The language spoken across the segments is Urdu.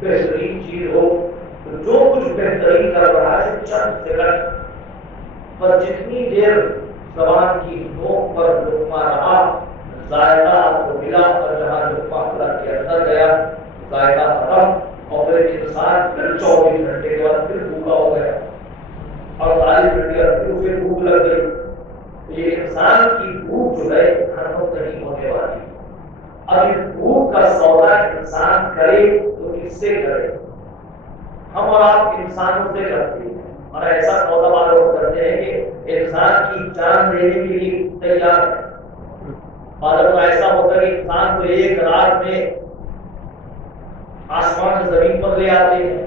بہترین چیز ہو تو جو کچھ بہترین کر رہا ہے چند سیکنڈ پر جتنی دیر زبان کی نوک پر لقمہ رہا ذائقہ آپ کو ملا، اور جہاں لقمہ حلق کے اندر گیا ذائقہ ختم، اور پھر انسان پھر 24 گھنٹے کے بعد پھر بھوکا ہو گیا، 48 گھنٹے کے بعد پھر اسے بھوک لگ گئی۔ یہ انسان کی بھوک جو ہے ختم نہیں ہونے والی۔ اب اس بھوک کا سودا انسان کرے تو کس سے کرے؟ ہم اور آپ انسانوں سے کرتے ہیں، اور ایسا سودا والے لوگ کرتے ہیں کہ انسان کی جان دینے کے لیے تیار ہے۔ اور ایسا ہوتا ہے کہ انسان کو ایک رات میں آسمان سے زمین پر لے آتے ہیں،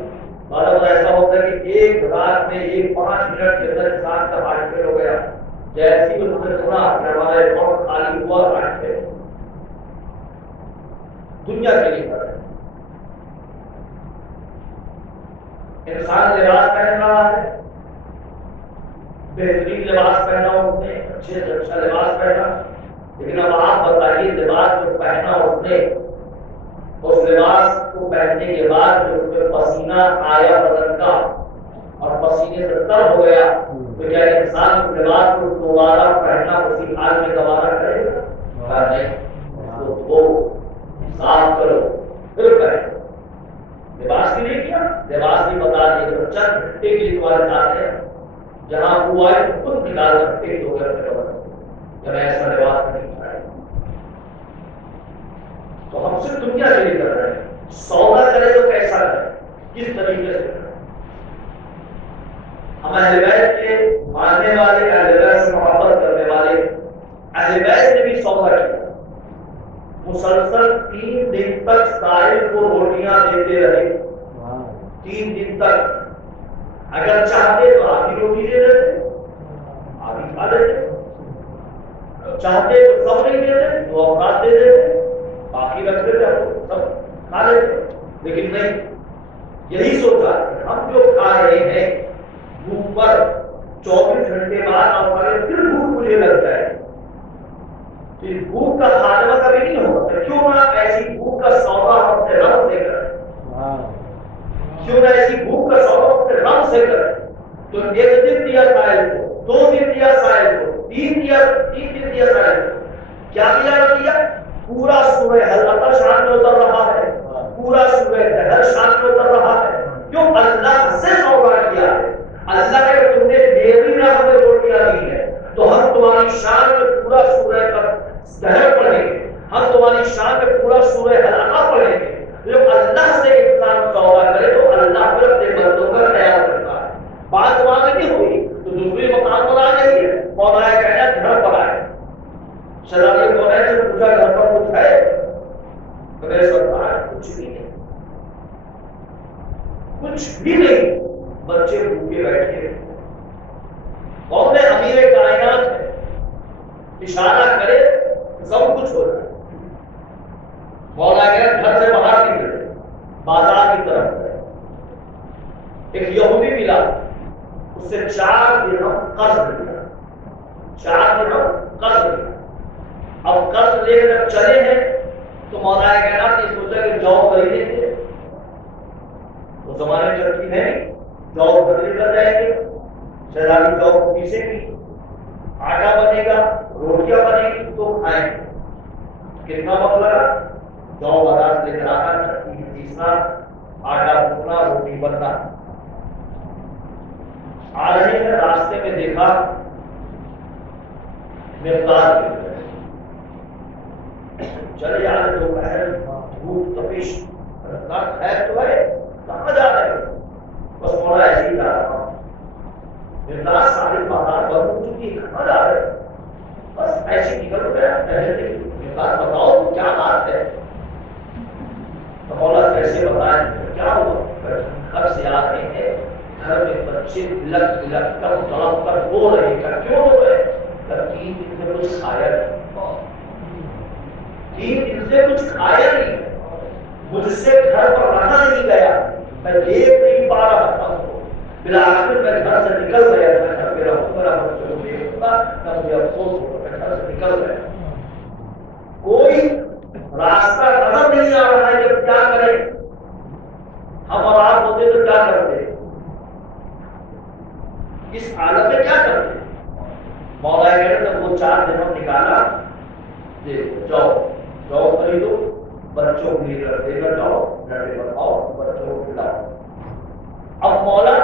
اور ایسا ہوتا ہے کہ ایک رات میں 5 منٹ کے اندر انسان کا ہارٹ فیل ہو گیا، جیسی اس نے سنا کہ ہمارا اکاؤنٹ خالی ہوا، ہارٹ فیل دنیا کے لیے کر رہے ہیں۔ انسان لباس پہن رہا ہے، بہترین لباس پہنا اس نے، اچھے سے اچھا لباس پہنا، لیکن اب آپ بتائیے لباس جو پہنا اس نے، اس لباس کو پہننے کے بعد جو اس پہ پسینہ آیا بدن کا اور پسینے سے تر ہو گیا، تو کیا انسان اس لباس کو دوبارہ پہننا اسی حال میں دوبارہ کرے گا؟ نہیں، اس کو دھو صاف کرو پھر پہنو۔ لباس کی نہیں کیا، لباس بھی بتا دیے تو چند گھنٹے کے لیے تمہارے ساتھ ہے، جہاں وہ آئے تو خود نکال کر پھینک دو گھر میں، جب ایسا لباس نہیں کھائے تو ہم صرف دنیا کے لیے کر رہے ہیں۔ سودا کرے تو کیسا کرے، کس طریقے سے کرے؟ ہم اہل بیت کے ماننے والے، اہل بیت سے محبت کرنے والے، اہل بیت نے بھی سودا کیا، مسلسل 3 دن تک سائل کو روٹیاں دیتے رہے، 3 دن تک۔ اگر چاہتے تو آدھی روٹی دے دیتے، آدھی کھا لیتے، چاہتے تو سب نہیں دیتے، 2 افراد دے دیتے، باقی رکھ دیتے، سب کھا لیتے، لیکن نہیں، یہی سوچا کہ ہم جو کھا رہے ہیں بھوک پر 24 گھنٹے بعد اور پھر بھوک مجھے لگتا ہے، تو اس بھوک کا خاتمہ کبھی نہیں ہوتا، کیوں نہ ایسی بھوک کا سودا ہم اپنے رب سے کریں، کیوں نہ ایسی بھوک کا سودا اپنے رب سے کریں۔ تو 1 دن دیا سائل کو، 2 دن دیا سائل کو، 3 دن دیا سائل کو، کیا دیا؟ پورا سورہ حلقہ شان میں اتر رہا ہے، پورا سورہ دہر شان میں اتر رہا ہے، کیوں؟ اللہ سے سودا کیا ہے، اللہ کہ تم نے میری راہ میں روٹیاں دی ہے تو ہم تمہاری شان میں پورا سورہ دہر پڑھیں گے، ہم تمہاری شان میں پورا سورہ حلقہ پڑھیں گے۔ جب اللہ سے انسان سودا کرے تو اللہ پھر اپنے بندوں کا خیال کرتا ہے۔ بات وہاں سے نہیں ہوئی تو دوسری مقام پر آ گئی ہے، مولا کائنات گھر پر آئے، شرابی کو ہے سے پوچھا گھر پر کچھ ہے؟ میرے سرکار کچھ بھی نہیں، کچھ بھی نہیں، بچے بھوکے بیٹھے، کون ہے؟ امیر کائنات ہے، اشارہ کرے سب کچھ ہو رہا ہے۔ مولا کہتے گھر سے باہر نکلے، بازار کی طرف گئے، ایک یہودی ملا، اس سے 4 درہم قرض لیا، 4 درہم قرض لیا۔ اب قرض لے کر چلے ہیں تو مولا کائنات نے سوچا کہ جو خریدیں گے، اس زمانے میں چرکی ہے نہیں، جو خرید کر جائیں گے، شہزادی جو پیسے گی، آٹا بنے گا، روٹیاں بنے گی تو کھائیں گے۔ کتنا وقت لگا؟ جو بازار سے لے کر آنا، چٹنی پیسنا، آٹا بھوننا، روٹی بننا۔ آ رہے ہیں، راستے میں دیکھا مقدار چلے آ رہے، دوپہر دھوپ تپش، خیر تو ہے، کہاں جا رہے ہو؟ بس مولا ایسے ہی جا رہا ہوں، مقدار ساری بازار بند ہو چکی ہے، کہاں جا رہے ہو؟ بس ایسے نکل گیا، مقدار بتاؤ کیا بات ہے؟ تو مولا کیسے بتائیں کیا ہوا؟ گھر سے آ رہے ہیں، گھر میں بچے بلک بلک کر تڑپ کر رو رہے ہیں، کیوں رو رہے ہیں؟ 3 دن سے کچھ کھایا نہیں، 3 دن سے کچھ کھایا نہیں، مجھ سے گھر پر رہا نہیں گیا، میں دیکھ نہیں پا رہا تھا ان کو، بالآخر میں گھر سے نکل گیا، میں گھر پہ رہوں گا، بچوں کو دیکھوں گا، نہ مجھے افسوس ہوگا، میں گھر سے نکل گیا۔ کوئی راستہ نظر نہیں آ رہا ہے کہ کیا کریں، ہم اور آپ ہوتے تو کیا کرتے؟ اس حالت میں کیا کرتے؟ مولا کہتے جب وہ 4 دنوں نکالا، دیکھو جاؤ خریدو، بچوں کو لے کر دے کر جاؤ، ڈنڈے بناؤ، بچوں کو کھلاؤ۔ اب مولا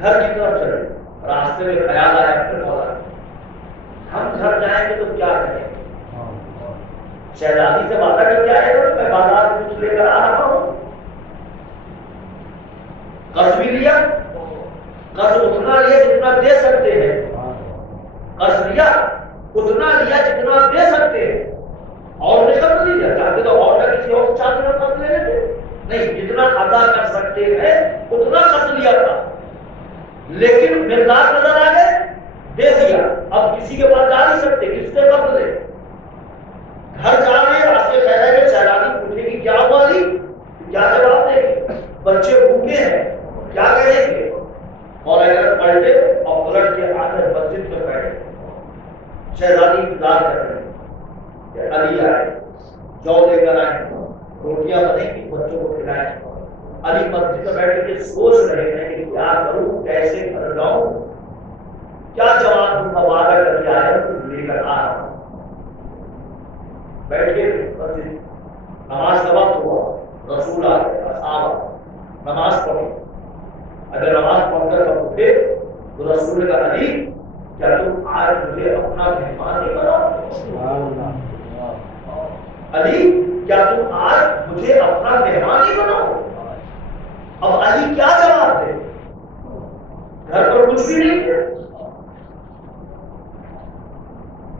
گھر کی طرف چلے، راستے میں خیال آیا پھر مولا ہم گھر جائیں گے تو کیا کریں؟ شہزادی سے وعدہ کر کے آئے گا میں بازار سے کچھ لے کر آ رہا ہوں، قرض بھی لیا، قرض اتنا لیا جتنا دے سکتے ہیں، قرض لیا اتنا لیا جتنا دے سکتے ہیں، اور نہیں قرض لیا، چاہتے تو اور نہ کسی اور چاہتے نہ قرض لے لیتے، نہیں جتنا ادا کر سکتے ہیں اتنا قرض لیا تھا، لیکن مقدار نظر آ گئے دے دیا، اب کسی کے پاس جا نہیں سکتے، کس سے قرض لے؟ گھر جا رہے ہیں، راستے ٹھہرے گئے، شہزادی پوچھے گی کیا ہوا علی؟ کیا جواب دے گی؟ بچے بھوکے ہیں، کیا کہیں گے؟ اور اگر پلٹے اور پلٹ کے آ کر مسجد میں بیٹھے، شہزادی انتظار کر رہے ہیں کہ علی آئے، جو لے کر آئے، روٹیاں بنیں گی، بچوں کو کھلائیں۔ علی مسجد میں بیٹھ کے سوچ رہے ہیں کہ کیا کروں، کیسے گھر جاؤں، کیا جواب دوں، وعدہ کر کے آئے کچھ لے کر آ رہا ہوں۔ بیٹھ کے مسجد نماز کا وقت ہوا، رسول آ گئے، اصحاب نماز پڑھی، اگر نماز پڑھ کر ہم اٹھے تو رسول نے کہا علی کیا تم آج مجھے اپنا مہمان نہیں بناؤ؟ علی کیا تم آج مجھے اپنا مہمان نہیں بناؤ؟ اب علی کیا جواب دے؟ گھر پر کچھ بھی نہیں ہے،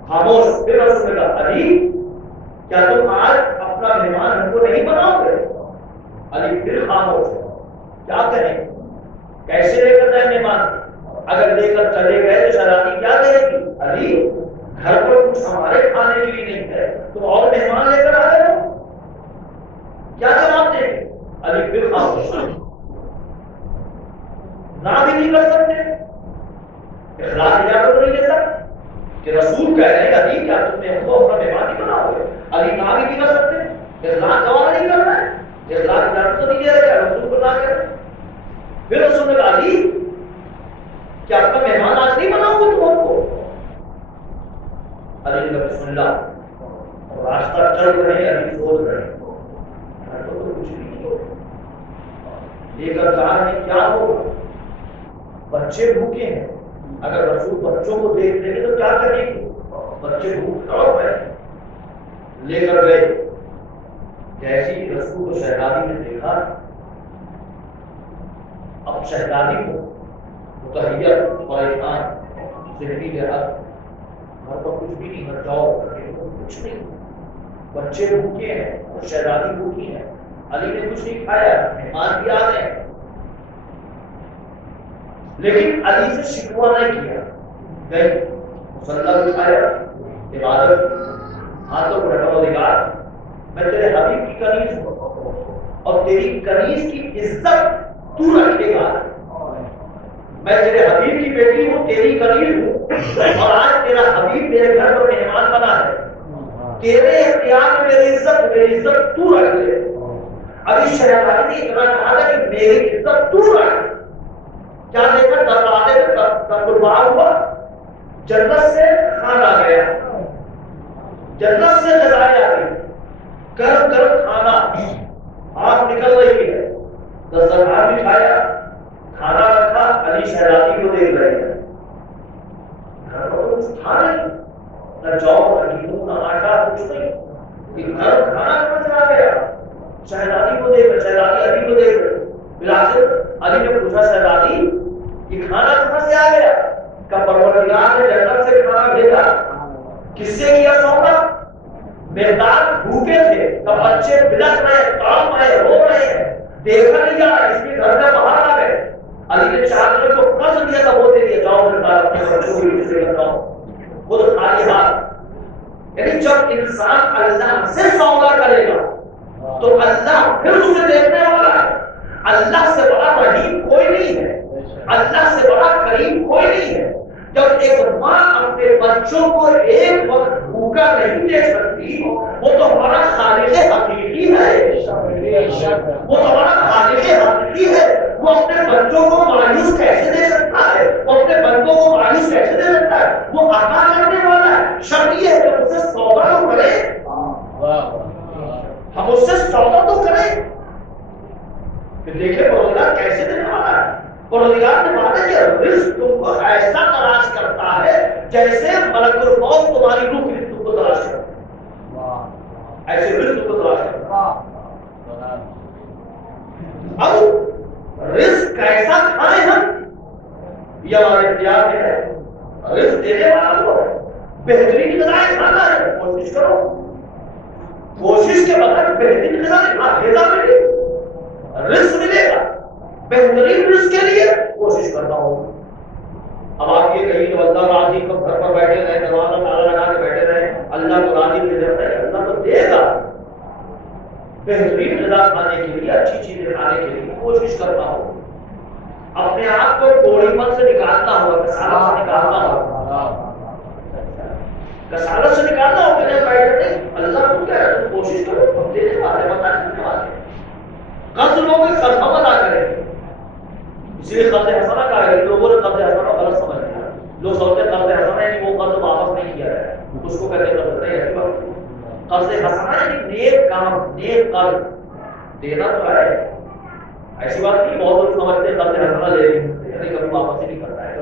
خاموش۔ پھر رسول نے کہا علی کیا تم آج اپنا مہمان ہم کو نہیں بناؤ گے؟ علی پھر خاموش، کیا کریں، کیسے لے کر جائیں مہمان؟ اگر لے کر چلے گئے تو شہزادی کیا کہے گی؟ علی گھر پر کچھ ہمارے کھانے کے لیے نہیں ہے، تم اور مہمان لے کر آ رہے ہو، کیا جواب دیں گے؟ علی پھر خاموش، نہ بھی نہیں کر سکتے، اخلاق اجازت نہیں دیتا کہ رسول کہہ رہے ہیں علی کیا تم نے ہم کو اپنا مہمان نہیں بناؤ گے؟ علی نہ بھی نہیں کر سکتے، اخلاق گواہ نہیں کر رہے ہیں، اخلاق اجازت تو نہیں دے رہے، کیا رسول کو نہ کرے؟ پھر رسول نے کہا علی کیا اپنا مہمان آج نہیں بناؤ گے تم ہم کو؟ علی نے بسم اللہ، راستہ چل رہے ہیں، علی سوچ رہے ہیں تو کچھ نہیں ہو، لے کر جا رہے ہیں، کیا ہوگا؟ بچے بھوکے ہیں، اگر رسول بچوں کو دیکھ لیں گے تو کیا کریں گے؟ بچے بھوک تڑپ رہے ہیں، لے کر گئے، جیسے ہی رسول کو شہزادی نے دیکھا، اب شہزادی کو متحیر پریشان ذہنی لحاظ، گھر پر کچھ بھی نہیں، گھر جاؤ کچھ نہیں، بچے بھوکے ہیں اور شہزادی بھوکی ہے، علی نے کچھ نہیں کھایا، مہمان بھی آ گئے، لیکن علی سے شکوہ نہیں کیا، گئے مصلی بچھایا، عبادت، ہاتھوں کو رکھا، نگار میں تیرے حبیب کی کنیز ہوں اور تیری کنیز کی عزت تو رکھے گا، میں تیرے حبیب کی بیٹی ہوں، تیری کنیز ہوں، اور آج تیرا حبیب میرے گھر پر مہمان بنا ہے، تیرے اختیار میں میری عزت تو رکھ لے۔ ابھی شہزادی نے اتنا کہا تھا کہ میری عزت تو رکھ، کیا دیکھا دروازے میں تربار ہوا، جنت سے کھانا آ گیا، جنت سے غذائیں آ گئی، گرم گرم کھانا، آنکھ نکل رہی ہے، دسترخوان بچھایا، کھانا رکھا، علی شہزادی کو دیکھ رہے ہیں، گھر پر کچھ تھا نہیں، نہ جاؤ نہ گیہوں نہ آٹا کچھ نہیں، یہ گھر کھانا کہاں سے آ گیا؟ شہزادی کو دیکھ رہے، شہزادی علی کو دیکھ رہے، بلآخر علی نے پوچھا شہزادی یہ کھانا کہاں سے آ گیا؟ کہ پروردگار نے جنت سے کھانا بھیجا، کس سے کیا سودا؟ مقدار بھوکے تھے، کہ بچے بلک رہے، تڑپ رہے، رو رہے ہیں، دیکھا نہیں جا رہا، اس کے گھر میں باہر آ گئے، علی نے 4 دن کو قرض دیا تھا، وہ دے دیا، جاؤ مقدار اپنے بچوں کو سے بتاؤ، خود خالی ہاتھ۔ یعنی جب انسان اللہ سے سودا کرے گا تو اللہ پھر اسے دیکھنے والا ہے، اللہ سے بڑا رحیم کوئی نہیں ہے، اللہ سے بڑا کریم کوئی نہیں ہے۔ جب ایک ماں اپنے بچوں کو ایک وقت بھوکا نہیں دے سکتی، وہ تو ہمارا خالق حقیقی ہے، وہ تو ہمارا خالق وہ اپنے بچوں کو مایوس کیسے دے سکتا ہے؟ وہ اپنے بچوں کو مایوس کیسے دے سکتا ہے؟ وہ عطا کرنے والا ہے. شرط یہ ہے کہ اس سے سودا تو کرے. ہم اس سے سودا تو کریں کہ دیکھیں پروردگار کیسے دینے والا ہے. پروردگار نے وعدہ کیا رزق تم کو ایسا تلاش کرتا ہے جیسے ملک الموت تمہاری روح کی تم کو تلاش کرتا ہے. ایسے رزق کو تلاش کرتا ہے. اب رزق کیسا کھائیں ہم یہ ہمارے اختیار میں ہے. رزق دینے والا کو بہترین غذائیں کھانا ہے. کوشش کرو. کوشش کے بغیر بہترین غذائیں غذا ملے رزق ملے گا. بہترین رزق کے لیے کوشش کرنا ہوگا. اب آپ یہ کہیں تو اللہ راضی کو گھر پر بیٹھے رہے دروازہ تالا لگا کے بیٹھے رہے اللہ کو راضی کی ضرورت ہے. اللہ تو دے گا. بہترین غذا کھانے کے لیے اچھی چیزیں کھانے کے لیے کوشش کرنا ہوگا. اپنے آپ کو کوڑی پن سے نکالنا ہوگا. کسالت سے نکالنا ہوگا. کسالت سے نکالنا ہوگا. بیٹھے اللہ کو کہہ رہے تم کوشش کرو. ہم دینے والے بتا کرنے والے. قرض لوگ قرض ہم ادا کریں. اس لیے قرض حسنہ کہا ہے. لوگوں نے قرض حسنہ غلط سمجھ لیا. لوگ سمجھتے ہیں قرض حسنہ ہے کہ وہ قرض واپس نہیں کیا ہے. اس کو کہتے ہیں قرض نہیں. قرض حسنہ ہے کہ نیک کام نیک قرض دینا تو ہے. ایسی بات نہیں. بہت لوگ سمجھتے ہیں قرض حسنہ لے یعنی کبھی واپس ہی نہیں کرتا ہے.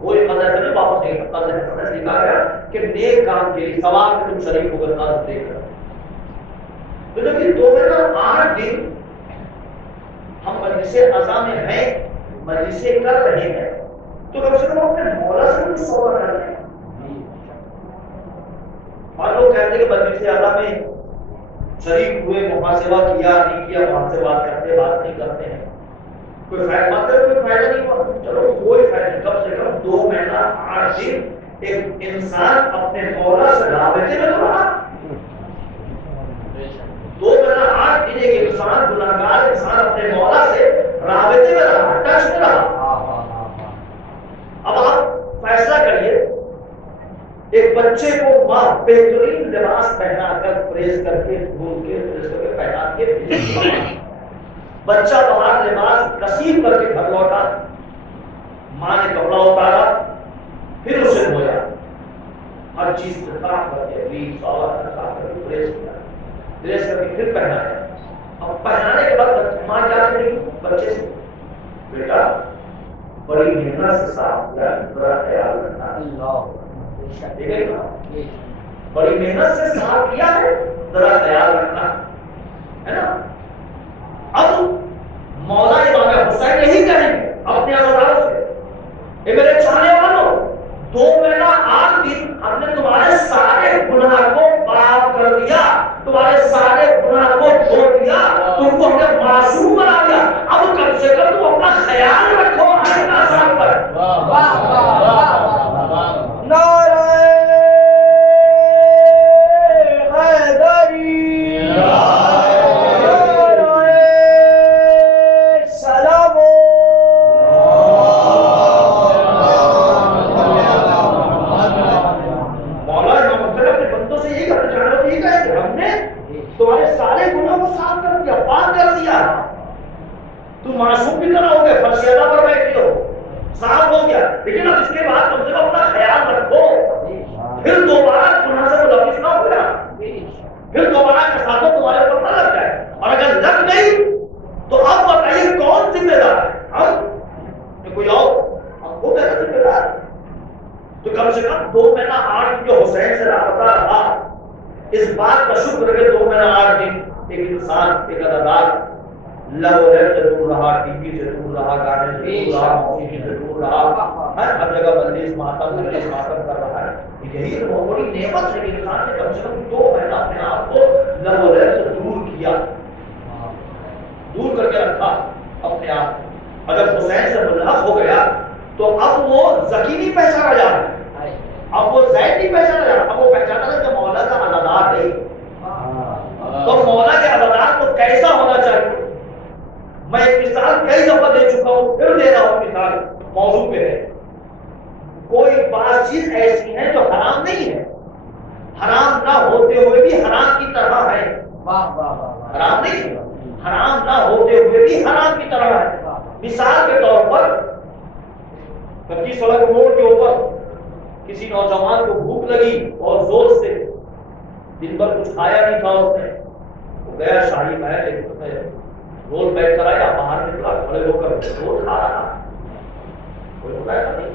کوئی قرض حسنہ واپس نہیں کرتا. قرض حسنہ سے کہا گیا کہ نیک کام کے لیے ثواب میں تم شریک ہو کر قرض دے کر. تو جب یہ 2008 دن ہم مجلس اعضاء میں ہیں مجلسیں کر رہے ہیں تو کم سے کم اپنے مولا سے کچھ سوال کر رہے ہیں. اور لوگ کہتے ہیں کہ مجلس اعضاء میں شریک ہوئے محاسبہ کیا نہیں کیا محاسبات کرتے بات نہیں کرتے ہیں. کوئی فائدہ مطلب کوئی فائدہ نہیں ہوا. چلو کوئی فائدہ نہیں. کم سے کم 2 مہینہ 8 دن ایک انسان اپنے مولا سے رابطے میں تو رہا. 2 مہینہ 8 دن ایک انسان گناہگار انسان اپنے مولا سے رابطے میں رہا. ٹچ میں رہا. اب آپ فیصلہ کریے. ایک بچے کو ماں بہترین لباس پہنا کر پریس کر کے دھول کے پہنا کے بچہ باہر لباس کسیف کر کے گھر لوٹا. ماں نے کپڑا اتارا پھر اسے دھویا ہر چیز سے صاف کر کے پلیز اور صاف کر کے پریس کیا پریس کر کے پھر پہنایا. اب پہنانے کے بعد ماں کیا کرے بچے سے بیٹا بڑی محنت سے صاف کیا ذرا خیال رکھنا. بڑی محنت سے صاف کیا ہے ذرا خیال رکھنا ہے نا. اب مولا امام حسین یہی کہیں گے اپنے اولاد سے اے میرے چاہنے والوں 2 مہینہ 8 دن ہم نے تمہارے سارے گناہ کو معاف کر دیا. تمہارے سارے گناہ کو چھوڑ دیا. تم کو ہم نے معصوم بنا دیا. اب کم سے کم تم اپنا خیال رکھو آئندہ سال پر. نعرہ حیدری تمہارے سارے گناہوں کو صاف کر دیا پاک کر دیا. تم معصوم کی طرح ہو گئے فرشیدہ پر بیٹھے ہو صاف ہو گیا. لیکن اب اس کے بعد کم سے کم اپنا خیال رکھو. پھر دوبارہ گناہ سے ملوث نہ ہو جائے. پھر دوبارہ کسادت تمہارے اوپر نہ لگ جائے. اور اگر لگ گئی تو اب بتائیے کون ذمہ دار ہے؟ ہم کوئی اور ہم کو کیا ذمہ دار. تو کم سے کم 2 مہینہ 8 دن جو حسین سے رابطہ رہا اس بات کا شکر ہے کہ 2 مہینہ 8 دن ایک انسان ایک اداکار لو سے دور رہا ٹی وی سے دور رہا گانے سے دور رہا موسیقی سے دور رہا ہر جگہ مجلس ماتم کر رہا ہے. یہی تو بہت بڑی نعمت ہے کہ انسان نے کم سے کم 2 مہینہ اپنے آپ کو لو سے دور کیا دور کر کے رکھا اپنے آپ. اگر حسین سے ملحق ہو گیا تو اب وہ ذکی نہیں پہچانا جا رہا. اب وہ زید نہیں پہچانا جا رہا. اب وہ پہچانا تھا کہ مولا کا عزادار ہے. تو مولا کے عزادار تو کیسا ہونا چاہیے. میں ایک مثال کئی دفعہ دے چکا ہوں پھر دے رہا ہوں. مثال موضوع پہ ہے. کوئی بات چیز ایسی ہے جو حرام نہیں ہے. حرام نہ ہوتے ہوئے بھی حرام کی طرح ہے. حرام نہیں ہے. حرام نہ ہوتے ہوئے بھی حرام کی طرح ہے. مثال کے طور پر کچی سڑک موڑ کے اوپر کسی نوجوان کو بھوک لگی اور زور سے، دن بھر کچھ کھایا نہیں تھا اس نے، وہ گیا شاہی محل، رول پیک کرایا، باہر نکلا، کھڑے ہو کر رول کھا رہا، کوئی ہوتا ہے نہیں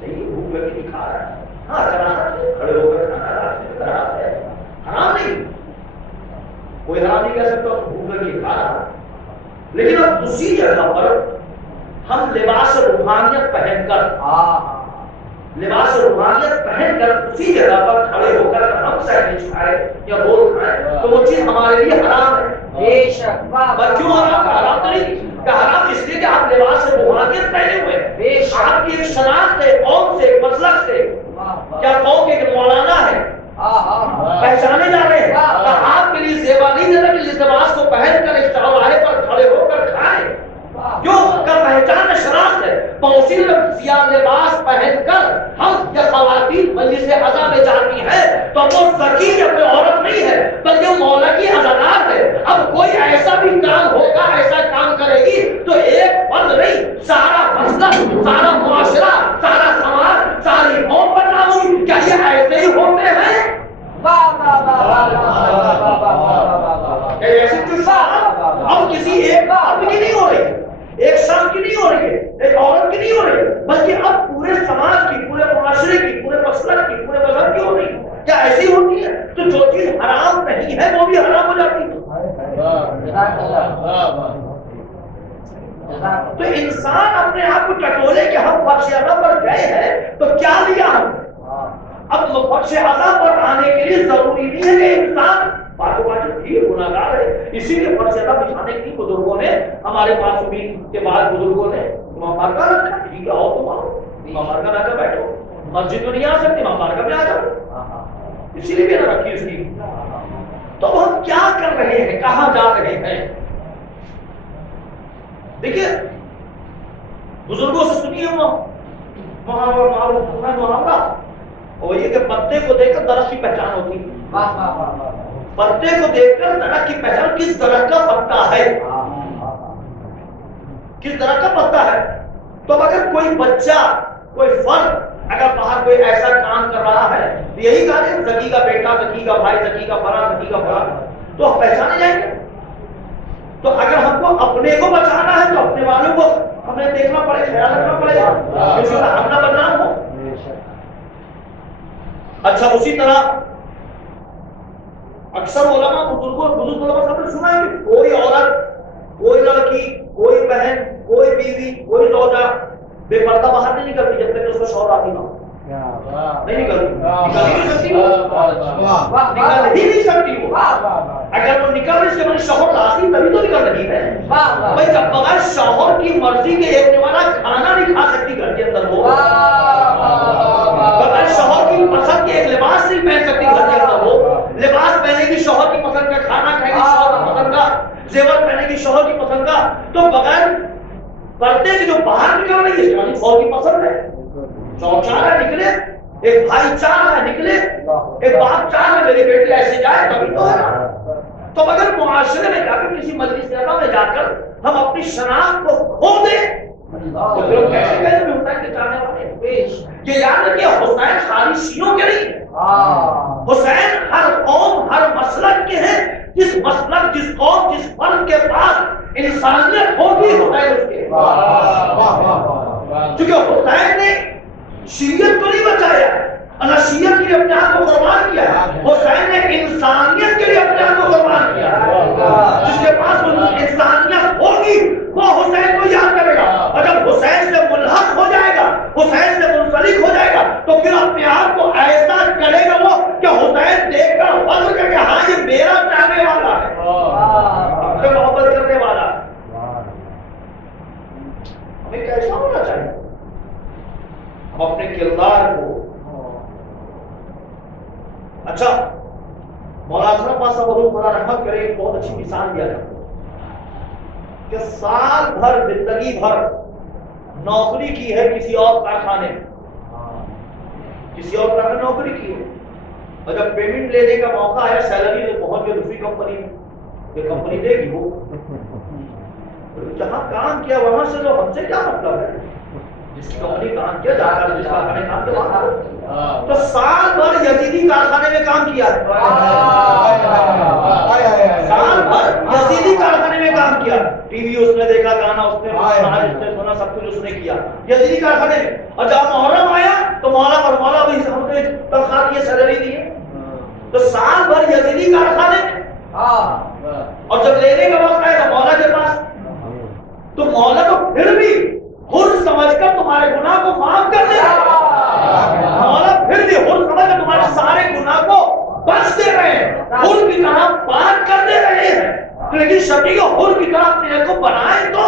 صحیح، بھوک لگی نہیں کھا رہا، ہاں چلا کھڑے ہو کر کھانا رہا ہے، حرام نہیں، کوئی حرام نہیں کہہ سکتا، بھوک لگی کھا رہا۔ لیکن اب اسی جگہ پر ہم لباس روحانیت پہن کر، لباس روحانیت پہن کر اسی جگہ پر کھڑے ہو کر ہم سینڈوچ کھائے یا رول کھائے تو وہ چیز ہمارے لیے حرام ہے۔ بے شک، پر کیوں حرام؟ حرام تو نہیں کہ حرام اس لیے کہ آپ لباس روحانیت پہنے ہوئے ہیں، آپ کی ایک شناخت ہے، قوم سے، ایک مسلک سے، کیا قوم کے ایک مولانا ہے، پہچانے جا رہے ہیں، آپ کے لیے زیبا نہیں ہے کہ اس لباس کو پہن کر اس چوراہے پر کھڑے ہو کر کھائیں، جو کا پہچان شناخت ہے، پوسی سیاہ لباس پہن کر ہم یا خواتین مجلس عزا میں جاتی ہے تو وہ ذکی یا کوئی عورت نہیں ہے بلکہ مولا کی عزادار ہے۔ اب کوئی ایسا بھی کام ہوگا، ایسا کام کرے گی تو ایک فرد نہیں، سارا مسلک، سارا معاشرہ، سارا سماج، ساری قوم بدنام ہوگی۔ کیا یہ ایسے ہی ہوتے ہیں؟ ایسی اب کسی ایک فرد کی نہیں ہو رہی، ایک شخص کی نہیں ہو رہی ہے، ایک عورت کی نہیں ہو رہی ہے، بلکہ اب پورے سماج کی، پورے معاشرے کی، پورے مسلک کی، پورے مذہب کی ہو رہی ہے۔ کیا ایسی ہوتی ہے؟ تو جو چیز حرام نہیں ہے وہ بھی حرام ہو جاتی ہے۔ تو انسان اپنے آپ کو ٹٹولے کہ ہم فرش اعلیٰ پر گئے ہیں تو کیا لیا ہم؟ اب فرش اعلیٰ پر آنے کے لیے ضروری نہیں ہے کہ انسان باتوں باتوں ٹھیک گناہگار ہے، اسی لیے فرش اعلیٰ بچھانے کی بزرگوں نے، ہمارے معصومین کے بعد بزرگوں نے امام مارکا رکھا، ٹھیک ہے آؤ تم آؤ، امام مارکا لا کر بیٹھو، مسجد میں نہیں آ سکتے، امام مارکا میں آ جاؤ، اسی لیے بھی نہ رکھی اس کی۔ تو ہم کیا کر رہے ہیں، کہاں جا رہے ہیں؟ دیکھیے بزرگوں سے سنیے محاورہ، اور یہ کہ پتے کو دیکھ کر درخت کی پہچان ہوتی ہے، پتے کو دیکھ کر درخت کی پہچان، کس درخت کا پتا ہے، کس درخت کا پتا ہے۔ تو اگر کوئی بچہ، کوئی فرد اگر باہر کوئی ایسا کام کر رہا ہے، یہی کہا ہے ذکی کا بیٹا، ذکی کا بھائی، ذکی کا بڑا، ذکی کا بڑا، تو ہم پہچانے جائیں گے۔ تو اگر ہم کو اپنے کو بچانا ہے تو اپنے والوں کو ہمیں دیکھنا پڑے، خیال رکھنا پڑے گا، کسی کا ہم نہ بدنام ہو۔ اچھا اسی طرح اکثر علماء، بزرگ علماء سب نے سنا ہے کہ کوئی عورت، کوئی لڑکی، کوئی بہن، کوئی بیوی، کوئی زوجہ بے پردہ باہر نہیں نکلتی جب تک اس کا شوہر راضی نہ ہو، نہیں نکلتی، نکل ہی نہیں سکتی وہ، نکل ہی نہیں سکتی وہ۔ اگر وہ نکل رہی ہے شوہر راضی تبھی تو نکل رہی ہے بھائی، جب بغیر شوہر کی مرضی کے ایک والا کھانا نہیں کھا سکتی گھر کے اندر، وہ بغیر شوہر کی پسند کے ایک لباس نہیں پہن سکتی گھر کے اندر، وہ لباس پہنے گی شوہر کی پسند کا، کھانا کھائے گی شوہر کی پسند کا، زیور پہنے گی شوہر کی پسند کا، تو بغیر پردے کی جو باہر نکل رہی ہے شوہر کی پسند ہے، شوہر چاہ رہا ہے نکلے، ایک بھائی چاہ رہا ہے نکلے، ایک باپ چاہ رہا ہے میری بیٹی ایسے جائے تبھی تو ہے نا۔ تو اگر معاشرے میں جا کر کسی مجلس عزا میں جا کر ہم اپنی شناخت کو کھو دیں تو پھر ہم کیسے کہیں گے حسین کے چاہنے والے؟ یہ یاد رکھیے حسین خالی شیعوں کے نہیں ہے، حسین ہر قوم، ہر مسلک کے ہیں، جس مسلک، جس قوم، جس فرد کے پاس انسانیت ہوگی حسین اس کے، کیونکہ حسین نے شریعت کو نہیں بچایا، اللہ شریعت کے لیے اپنے آپ کو قربان کیا، حسین نے انسانیت کے لیے اپنے آپ کو قربان کیا۔ جس کے پاس انسانیت ہوگی وہ حسین کو یاد کرے گا، اور جب حسین سے ملحق ہو جائے گا، حسین سے منسلک ہو جائے گا تو پھر اپنے آپ کو ایسا کرے گا وہ کہ حسین دیکھ کر فخر کر کے ہاں یہ میرا چاہنے والا ہے، ہم سے محبت کرنے والا ہے۔ ہمیں کیسا ہونا چاہیے؟ ہم اپنے کردار کو، اچھا مولانا پاس بڑا رحمت کرے، ایک بہت اچھی مثال دیا جاتا کہ سال بھر، زندگی بھر نوکری کی ہے کسی اور کارخانے میں، کسی اور کارخانے میں نوکری کی ہے، اور جب پیمنٹ لینے کا موقع آیا، سیلری تو پہنچ گئی دوسری کمپنی میں، یہ کمپنی دے گی وہ جہاں کام کیا وہاں سے تو ہم سے کیا مطلب ہے؟ جس کی کمپنی کام کیا جا کر جس کارخانے کام کیا وہاں تو سال بھر یزیدی کارخانے میں کام کیا ہے، سال بھر یزیدی کارخانے میں کام کیا، ٹی وی اس نے دیکھا، گانا اس نے سنا، سب کچھ اس نے کیا یزیدی کارخانے میں. اور جب محرم آیا تو مولا پر مولا بھی ہم نے تنخواہ کی سیلری دی ہے، تو سال بھر یزیدی کارخانے میں. اور جب لینے کا وقت آئے تو مولا کے پاس، تو مولا تو پھر بھی حر سمجھ کر تمہارے گناہ کو معاف کر دے رہے، مولا پھر بھی حر سمجھ کر تمہارے سارے گناہ کو بخش دے رہے ہیں، حر کی طرح پاک کر دے رہے ہیں. لیکن شفیع حر کی طرح اپنے کو بنائے تو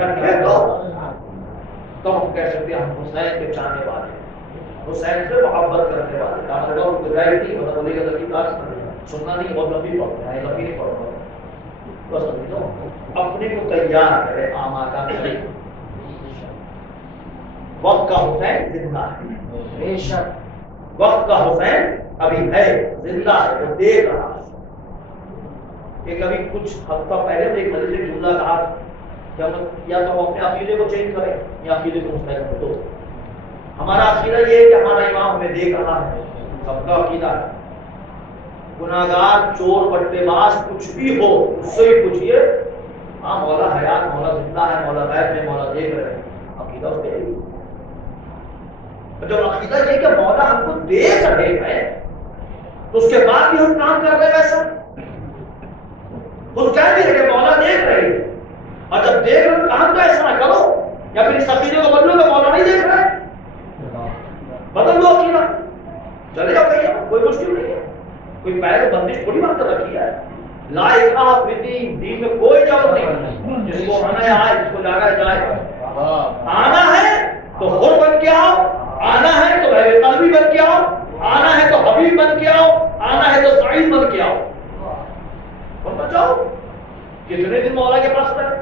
رکھے تو ہم کہہ سکتے ہیں ہم حسین کے چاہنے والے، حسین سے محبت کرنے والے. ڈاکٹر اور گزاری تھی مطلب بولے گا لگی بات سننا نہیں، بہت لمبی پڑھنا ہے، لمبی نہیں پڑھنا بس سمجھو اپنے کو تیار کرے، آمادہ کرے. وقت کا حسین زندہ ہے، بے شک وقت کا حسین ابھی ہے، زندہ ہے، وہ دیکھ رہا ہے. کہ کبھی کچھ ہفتہ پہلے ایک حدیث سے جملہ کہا کہ ہم یا تو اپنے عقیدے کو چینج کریں یا عقیدے کو مستحکم کر دو. ہمارا عقیدہ یہ ہے کہ ہمارا امام ہمیں دیکھ رہا ہے، سب کا عقیدہ ہے. گناہگار، چور، بٹے باز کچھ بھی ہو اس سے ہی پوچھیے، ہاں مولا حیات، مولا زندہ ہے، مولا غیب ہے، مولا دیکھ رہے ہیں. عقیدہ اس کے لیے جب عقیدہ یہ کہ مولا ہم کو دیکھ رہے ہیں تو اس کے بعد بھی ہم کام کر رہے ویسا خود کہہ بھی رہے مولا دیکھ رہے ہیں، اور جب دیکھ رہے کام تو ایسا نہ کرو یا پھر اس عقیدے کو بدلو کہ مولا نہیں دیکھ رہے، بدل دو عقیدہ، چلے جاؤ کہیں، کوئی مشکل نہیں ہے، کوئی پیر بندش تھوڑی بات کر رکھی ہے. لا اکراہ فی الدین، دین میں کوئی جبر نہیں، جس کو آنا ہے آئے، جس کو جانا ہے جائے. آنا ہے تو حر بن کے آؤ، آنا ہے تو اہل قلبی بن کے آؤ، آنا ہے تو حبیب بن کے آؤ، آنا ہے تو سعید بن کے آؤ. اور بچاؤ کتنے دن مولا کے پاس رہے.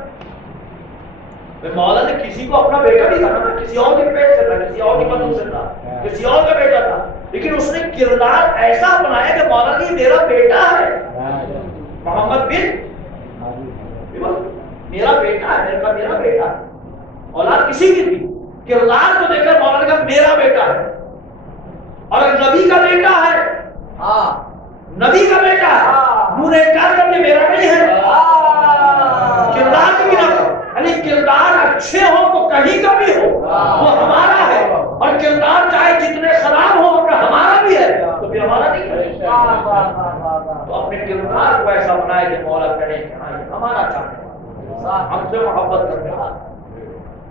مولا نے کسی کو اپنا بیٹا نہیں کہا نا، کسی اور کے پیٹ سے تھا، کسی اور کی بدن سے تھا، کسی اور کا بیٹا تھا، لیکن اس نے کردار ایسا بنایا کہ مولا نے میرا بیٹا ہے، محمد بن میرا بیٹا ہے، میرا بیٹا ہے. اولاد کسی کی تھی، کردار کو دیکھ کر مولا نے کہا میرا بیٹا ہے. اور نبی کا بیٹا ہے، نبی کا بیٹا ہے، منہ انکار کرنے میرا نہیں ہے. کردار بھی نہ ہو، یعنی کردار اچھے ہو تو کہیں کا بھی ہو وہ ہمارا ہے، اور کردار چاہے جتنے خراب ہو اگر ہمارا بھی ہے تو پھر ہمارا نہیں ہے. تو اپنے کردار کو ایسا بنائے کہ مولا کرے کہ ہاں یہ ہمارا چاہنے والا، ہم سے محبت کرنے والا.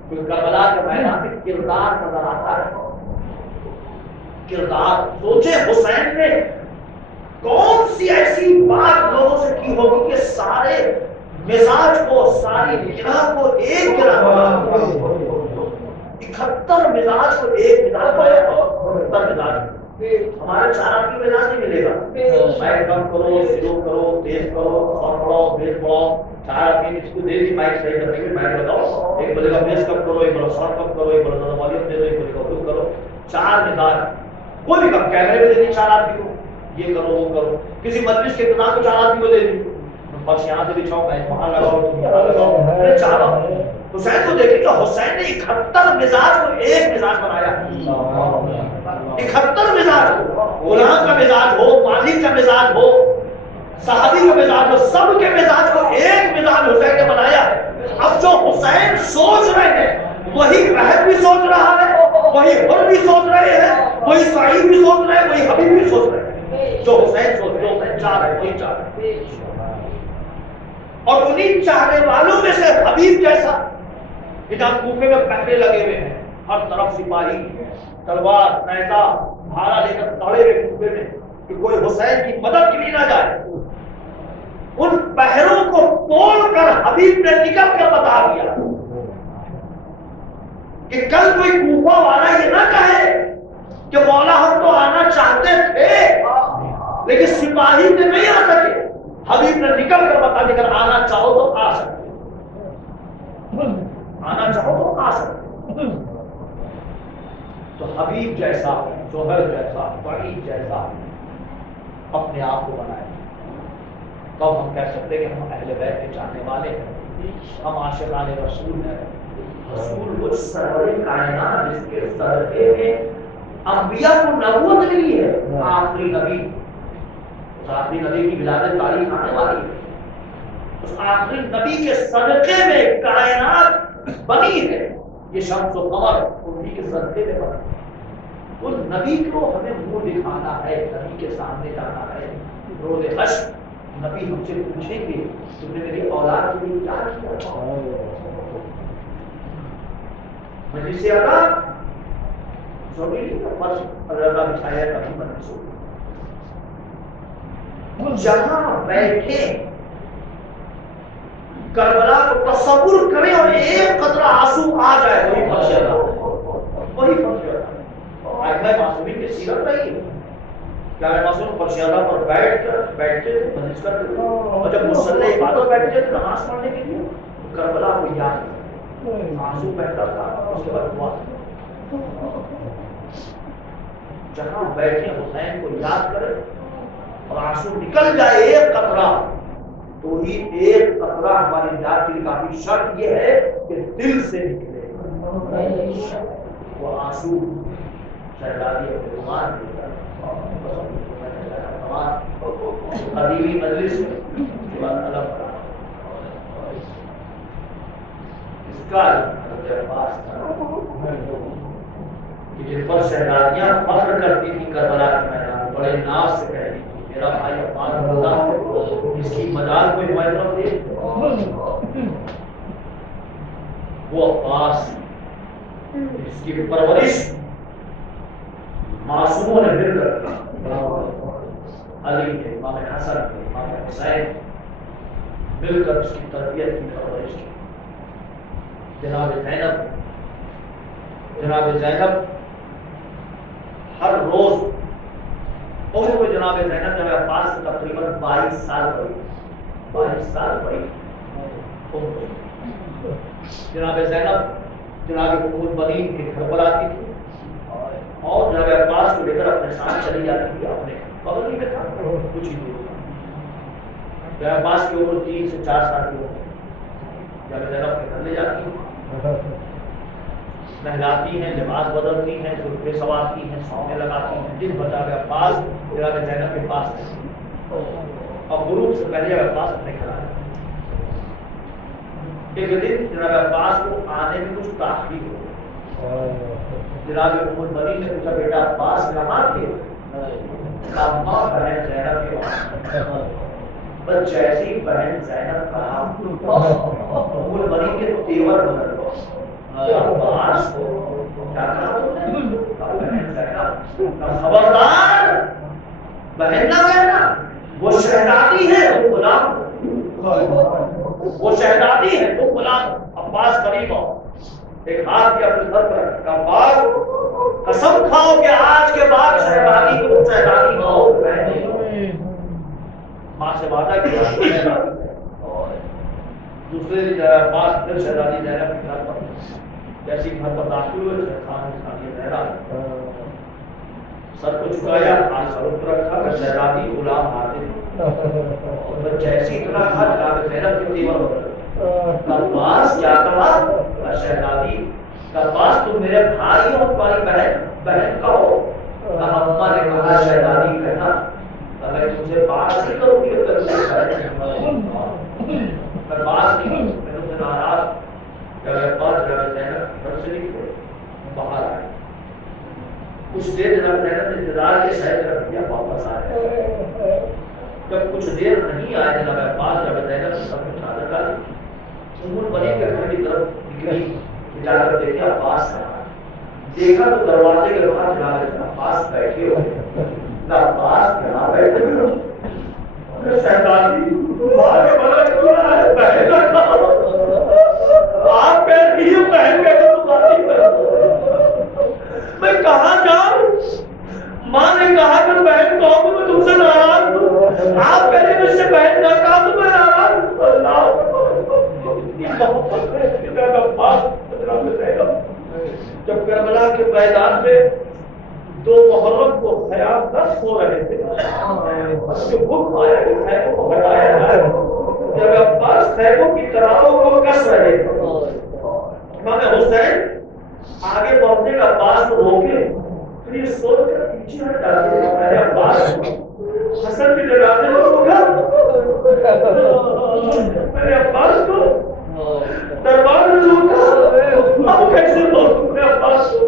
کربلا کے میدان میں کردار نظر آتا ہے. کردار سوچے حسین نے کون سی ایسی بات لوگوں سے کی ہوگی کہ سارے مزاج کو، ساری گرہ کو ایک گرہ بنا، 71 مزاج کو ایک مزاج بنایا. 71 مزاج ہمارے 4 آدمی مزاج نہیں ملے گا. مائک کم کرو، سلو کرو، تیز کرو، اور پڑھو، بیس پڑھو. 4 آدمی اس کو دے دی مائک صحیح کرنے کے، مائک بتاؤ، ایک بولے گا بیس کم کرو، ایک بولے ساؤنڈ کم کرو، ایک بولے والیوم دے دو، ایک بولے گا اردو کرو. 4 مزاج کوئی بھی کم، کیمرے میں دے دی 4 آدمی کو، یہ کرو وہ کرو. کسی مجلس کے اقتدار کو 4 آدمی کو دے دی، بس یہاں سے بچھاؤ، وہاں لگاؤ، یہاں لگاؤ، 4. حسین کو دیکھیں کہ حسین نے 71 مزاج کو ایک مزاج بنایا. 71 مزاج، غلام کا مزاج ہو، مالک کا مزاج ہو، صحابی کا مزاج ہو، سب کے مزاج کو ایک مزاج حسین نے بنایا. اب جو حسین سوچ رہے ہیں وہی رحم بھی سوچ رہا ہے، وہی حر بھی سوچ رہے ہیں، وہی سعید بھی سوچ رہے ہیں، وہی حبیب بھی سوچ رہے ہیں. جو حسین سوچ رہے ہیں چاہ رہے ہیں وہی چاہ رہے ہیں. اور انہیں چاہنے والوں میں سے حبیب جیسا کہ جہاں کوفے میں پہرے لگے ہوئے ہیں، ہر طرف سپاہی، تلوار، نیزہ، بھالا لے کر دوڑے ہوئے کوفے میں کہ کوئی حسین کی مدد کے لیے نہ جائے. ان پہروں کو توڑ کر حبیب نے نکل کر بتا دیا کہ کل کوئی کوفہ والا یہ نہ کہے کہ مولا ہم تو آنا چاہتے تھے لیکن سپاہی میں نہیں آ سکے. حبیب نے نکل کر بتا دیا کہ آنا چاہو تو آ سکتے، آنا چاہو تو آ سکتے. تو حبیب جیسا، زہر جیسا، سعید جیسا اپنے آپ کو بنائے. تو ہم کہہ سکتے کہ ہم اہل بیت کے چاہنے والے ہیں، ہم عاشقان رسول ہیں۔ رسول وہ سرور کائنات جس کے صدقے میں انبیاء کو نبوت ملی ہے، آخری نبی، اس آخری نبی کی ولادت تاریخ آنے والی ہے، اس آخری نبی کے صدقے میں کائنات بنی ہے، یہ شمس و قمر انہی کے صدقے میں بنی ہے۔ ان نبی کو ہمیں منہ دکھانا ہے، نبی کے سامنے جانا ہے، روز حشر نبی ہم سے پوچھیں گے تم نے میری اولاد کے لیے کیا کیا؟ مجلس اعلیٰ ضروری فرش اللہ بچھایا کبھی منصور جہاں بیٹھے کربلا کو تصور کریں اور ایک قطرہ آنسو آ جائے، وہی فرش اللہ، وہی فرش اللہ۔ آئمہ معصومین کی سیرت رہی ہے، کیا معصوم فرش اللہ پر بیٹھتے مجلس کرتے تھے، اور جب مصلی عبادت بیٹھتے تھے نماز پڑھنے کے لیے کربلا کو یاد آنسو بہتا تھا، اس کے بعد دعا۔ جہاں بیٹھے حسین کو یاد کرے اور آنسو نکل جائے ایک قطرہ، تو ہی ایک قطرہ ہماری نجات کی کافی شرط یہ ہے کہ دل سے نکلے وہ آنسو۔ شہزادی عثمان قدیمی مجلس میں اس کا جن پر شہزادیاں فخر کرتی تھی کربلا کے میدان، بڑے ناز سے کہتی تھی میرا بھائی عباس اللہ، اس کی مجال کوئی معلوم دے، وہ عباس اس کی پرورش معصوموں نے مل کر علی کے، امام حسن کے، امام حسین مل کر اس کی تربیت کی، پرورش کی۔ جناب زینب ہر روز اور وہ جناب زینب جب عباس سے تقریباً 22 سال بڑی جناب زینب جناب ام المؤمنین کے گھر پر آتی تھی اور جناب عباس کو لے کر اپنے ساتھ چلی جاتی تھی، اپنے بغل ہی میں تھا کچھ ہی دور۔ جناب عباس کی عمر 3 سے 4 سال کی ہوتی، جناب زینب کے گھر لے جاتی ہیں، نہلاتی ہیں، لباس بدلتی ہیں، زلفے سنوارتی ہیں، سونے لگاتی ہیں، دن بھر جناب عباس جناب زینب کے پاس رہتی اور غروب سے پہلے عباس اپنے گھر آئے۔ ایک دن جناب عباس کو آنے میں کچھ تاخیر ہو، جناب ام المؤمنین نے پوچھا بیٹا عباس کہاں تھے؟ اماں بہن زینب کے پاس۔ بس جیسی بہن زینب کہا ام المؤمنین کے تیور بدل گئے، عباس کو کیا کہا تم نے؟ بہن زینب، خبردار بہن نہ کہنا، وہ شہزادی ہے تم غلام، وہ شہزادی ہے تم غلام۔ عباس قریب آؤ، ایک ہاتھ کے اپنے سر پر رکھا، عباس قسم کھاؤ کہ آج کے بعد شہزادی کو شہزادی کہو، ماں سے وعدہ کیا۔ دوسرے دن عباس پھر شہزادی زینب کے گھر پر، جیسی گھر پر داخل ہوئے شہزادی زہرا سر کو جھکایا، ہاتھ سر پر رکھا کہ شہزادی غلام حاضر، اور جیسی طرح کہا جناب زینب کے تیور بدل۔ عباس کیا کہا؟ شہزادی عباس تم میرے بھائی ہو، تمہاری بہن کہو۔ اماں نے کہا شہزادی کہنا، میں تم سے بات نہیں کروں گی، میں بات نہیں، میں تم سے ناراض۔ جب عباس جناب زینب گھر سے نکلے باہر آئے، کچھ دیر جناب زینب نے انتظار کے شاید رکھ دیا، واپس آئے۔ جب کچھ دیر نہیں آئے جناب عباس جب زینب نے سب کچھ چادر ڈالی، ام المؤمنین کے گھر کی طرف نکلی، جا کر دیکھا عباس کہاں، دیکھا تو دروازے کے باہر جناب عباس بیٹھے ہوئے۔ عباس کہاں بیٹھے ہوئے؟ شہزادی تمہارے بغل کیوں آئے؟ بہن رکھا آپ کہہ رہی ہو بہن کہہ تو تمہاری میں کہاں جاؤں؟ ماں نے کہا کہ بہن کہو تو میں تم سے ناراض ہوں، آپ کہہ رہے مجھ سے بہن نہ کہا تو میں ناراض ہوں۔ جب کربلا کے میدان میں دو محرم کو خیال 10 ہو رہے تھے، بس جو حکم آیا کہ خیموں کو ہٹایا جائے، جب عباس خیموں کی تنابوں کو کس رہے تھے، امام حسین آگے بڑھنے کا عباس کو روکے، تو یہ سوچ کر پیچھے ہٹ جاتے ہیں، میرے عباس حسن کی جگہ سے ہوگا، میرے عباس کو دربار میں ہوگا، اب کیسے روکوں میرے عباس کو؟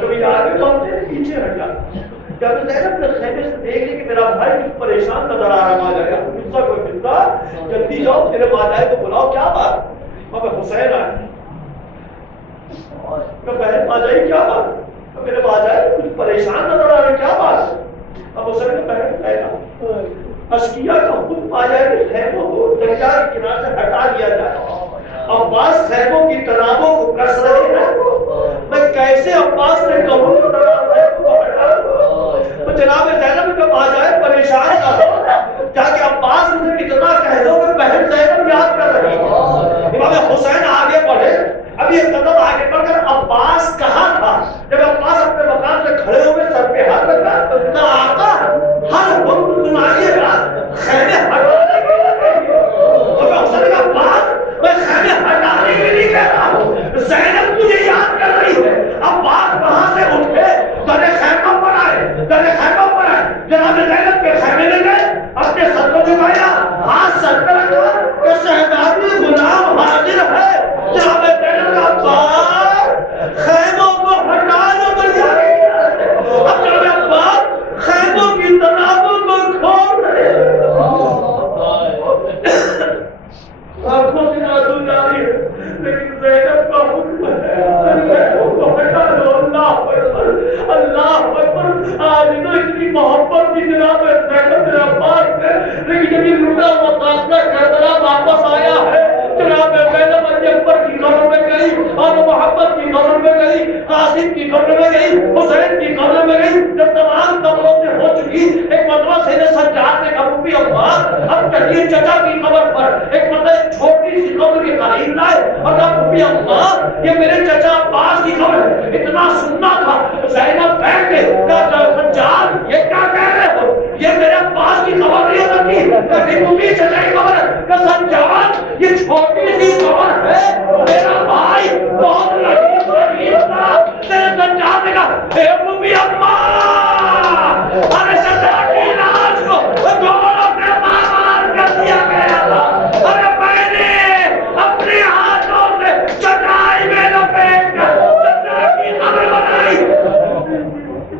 کبھی آگے بڑھتے ہیں پیچھے ہٹ جاتے ہیں۔ جب زینب نے خیمے سے دیکھ لی کہ میرا بھائی کچھ پریشان نظر آ رہا ہے، غصہ کوئی قصہ، جلدی جاؤ میرے ماجائے کو بلاؤ، کیا بات؟ میں حسین آئے، میں بہن ماجائی کیا بات؟ میرے ماجائے کچھ پریشان نظر آ رہے، کیا بات؟ اب حسین نے بہن کہا اشکیا کا حکم آ جائے کہ خیموں کو دریا کے کنارے سے ہٹا دیا جائے، عباس خیموں کی تنابوں کو کس رہے ہیں، میں کیسے عباس نے کہوں کہ تنابوں کو ہٹا دو؟ تو جناب زینب کا آ جائے پریشان نہ ہو، تاکہ عباس نے کتنا کہہ دو کہ بہن زینب یاد کر رہی ہے۔ امام حسین آگے بڑھے، اب یہ قدم آگے بڑھ کر عباس کہاں تھا؟ جب عباس اپنے مقام سے کھڑے ہوئے سر پہ ہاتھ رکھا، تو آقا ہر حکم سنائیے گا، خیمے ہٹانے کے لیے، تو میں حسین کا عباس میں خیمے ہٹانے کے لیے کہہ رہا ہوں، زینب مجھے یاد کر رہی ہے۔ عباس وہاں سے اٹھے، در خیمہ پر آئے، در خیمہ پر آئے، جناب زینب کے خیمے لے گئے، اپنے سر کو جھکایا، ہاتھ سر پہ رکھا کہ شہزادی غلام حاضر ہے۔ جناب زینب کا عباس خیموں کو ہٹا دو دریا کے کنارے، اب جناب عباس خیموں کی تنابوں کو کھول رہے ہیں، آنکھوں سے آنسو جاری ہے، لیکن زینب کا حکم ہے خیموں کو ہٹا دو۔ اللہ اکبر، اللہ اکبر، آج تو اتنی محبت کی جناب زینب نے عباس سے، لیکن جب یہ لوٹا ہوا قافلہ کربلا واپس آیا ہے، جناب زینب علی اکبر کی قبر میں گئی اور محمد کی قبر میں گئی، قاسم کی قبر میں گئی، حسین کی قبر میں گئی، جب تمام قبروں سے ہو چکی، ایک مرتبہ سید سجاد نے کہا بھی عباس اب چلیے چچا کی قبر پر، ایک مرتبہ ایک چھوٹی سی قبر کے قریب لائے اور کہا بھی عباس یہ میرے چچا عباس کی قبر ہے، اتنا سننا تھا۔ زینب بیٹھ کے کہا سجاد یہ کیا کہہ رہے ہو، یہ میرے عباس کی قبر نہیں ہو سکتی، کہ چچا کی قبر ہے، کہ سجاد یہ چھوٹی سی قبر ہے، میرا بھائی بہت لذیذ تھا۔ تیرے سجاد نے کہا اے ابی عباس، ارے سجاد کی لاش کو دونوں پہ مار کر دیا گیا تھا، ارے میں نے اپنے ہاتھوں سے چٹائی میں لپیٹ کر چچا کی قبر بنائی۔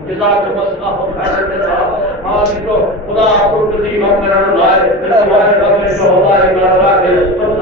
جزاکم اللہ خیر جزا۔ آج تو خدا آپ کو نصیب ہم کرنا لائے، اس ہمارے رب میں شہداء کربلا کے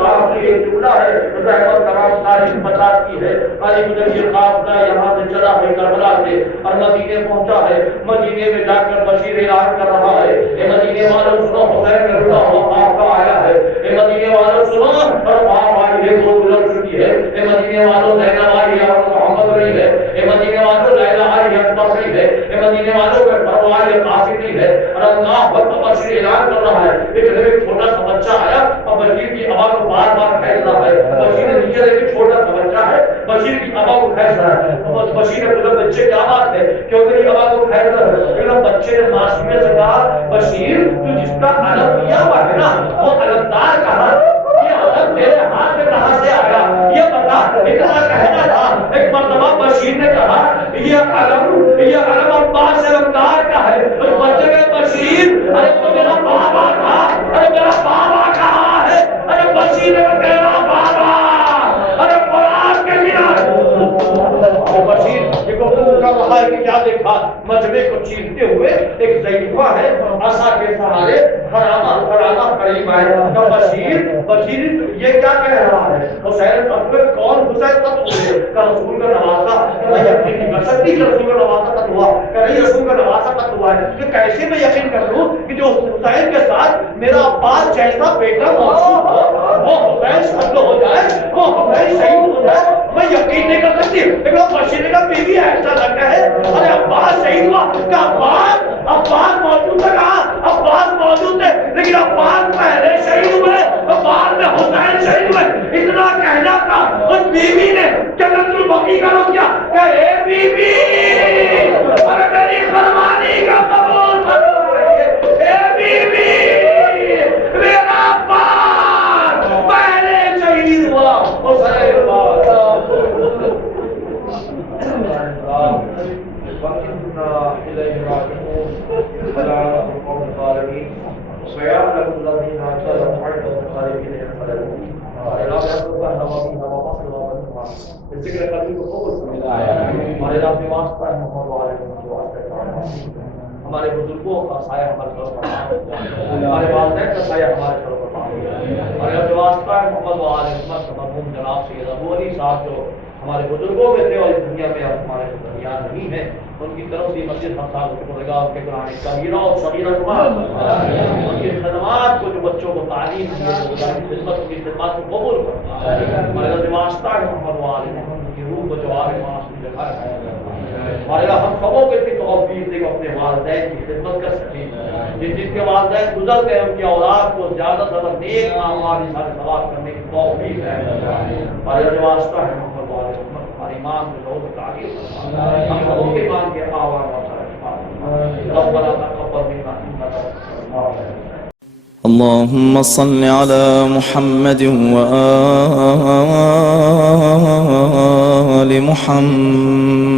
اور یہ جملہ ہے رحمت تمام تاریخ بتاتی ہے۔ آج مجھے یہ قافلہ یہاں سے چلا ہے کربلا سے اور مدینے پہنچا ہے، مدینے میں جا کر بشیر اعلان کر رہا ہے اے مدینے والوں سنو، حسین کا روزہ آپ کا آیا ہے، اے مدینے والوں سنو، اور آپ آئی ہے تو گزر چکی ہے، اے مدینے والوں زینب آئی ہے اور محمد رہی ہے، اے مدینے والوں لیلا آئی ہے اور رہی ہے، اے مدینے والوں میں پرواز قاصد ہے، اور اللہ وقت بشیر اعلان کر رہا ہے۔ ایک چھوٹا سا بچہ آیا اور بشیر کی ابا کو بار بار کھینچ رہا ہے، بشیر نے نیچے دیکھا چھوٹا سا بچہ ہے، بشیر کی ابا کو کھینچ رہا ہے، اور بشیر نے بولا بچے کیا بات ہے، کیوں میری ابا کو کھینچ رہا ہے؟ کیونکہ بچے نے معصومیت سے کہا بشیر تو جس کا علم لیا ہوا ہے نا وہ علمدار کہا، یہ علم میرے ہاتھ میں کہاں سے آیا یہ بتا، اتنا کہنا تھا۔ ایک مرتبہ بشیر نے کہا یہ علم عباس سے علمدار کا ہے، اس بچے نے بشیر ارے تو میرا بابا تھا، ارے میرا بابا کہاں ہے، ارے بشیر نے میرا بابا، ارے قرآن کے بنا بشیر یہ گفتگو کر رہا ہے کہ کیا دیکھا، مجمع کو چیرتے ہوئے ایک ضعیفہ ہے عصا کے سہارے خرامہ قریب آئے، تو بشیر یہ کیا کہہ رہا ہے، حسین اکبر کون حسین تب ہوئے کہ رسول کا نوازا، میں یقین نہیں کر سکتی کہ رسول کا نوازا تب ہوا، کہ نہیں رسول کا نوازا تب ہوا ہے، کہ کیسے میں یقین کر لوں کہ جو حسین کے ساتھ میرا عباس جیسا بیٹا موجود ہو وہ حسین شہید ہو جائے، وہ حسین شہید ہو جائے، میں یقین نہیں کر سکتی۔ لیکن بشیر کا بیوی ایسا لگتا ہے ارے عباس شہید ہوا، کہ عباس موجود تھا، کہا عباس موجود تھے لیکن عباس پہلے شہید ہوئے اور بعد میں حسین شہید ہوئے، اتنا کہنا تھا۔ اس بیوی نے جنت البقیع کا رخ کیا کہ اے بیوی اور میری قربانی کا قبول فرمائیے اے بیوی میرا پاک پہلے شہید ہوا حسین ہمارے بزرگوں کا سایہ ہمارے پر ہمارے والدین کا سایہ ہمارے پر اور واسطہ محمد و آل محمد مرحوم جناب سید ابو علی صاحب جو ہمارے بزرگوں میں تھے اور اس دنیا میں اب ہمارے درمیان نہیں ہے، ان کی طرف سے مسجد ہم صاحب کو لگا کے قرآن کبیرہ اور صغیرہ کو ان کی خدمات کو جو بچوں کو تعلیم دی ہے خدمت کی خدمات کو قبول کرتا ہے ہمارے واسطہ محمد و آل محمد کی روح کو جو آل معاش میں رکھا ہے ہمارے ہم سبوں کے بھی توفیق دے اپنے والدین کی خدمت کر سکیں جن کے والدین گزر گئے ان کی اولاد کو زیادہ سے زیادہ نیک اعمال سارے ثواب کرنے کی توفیق ہے ہمارے واسطہ ہے محمد و آل محمد ہمارے ایمان کو لوگ تعلیم ہم سبوں کے ایمان کے آواز ربنا تقبل منا انك اللهم صل على محمد وآل محمد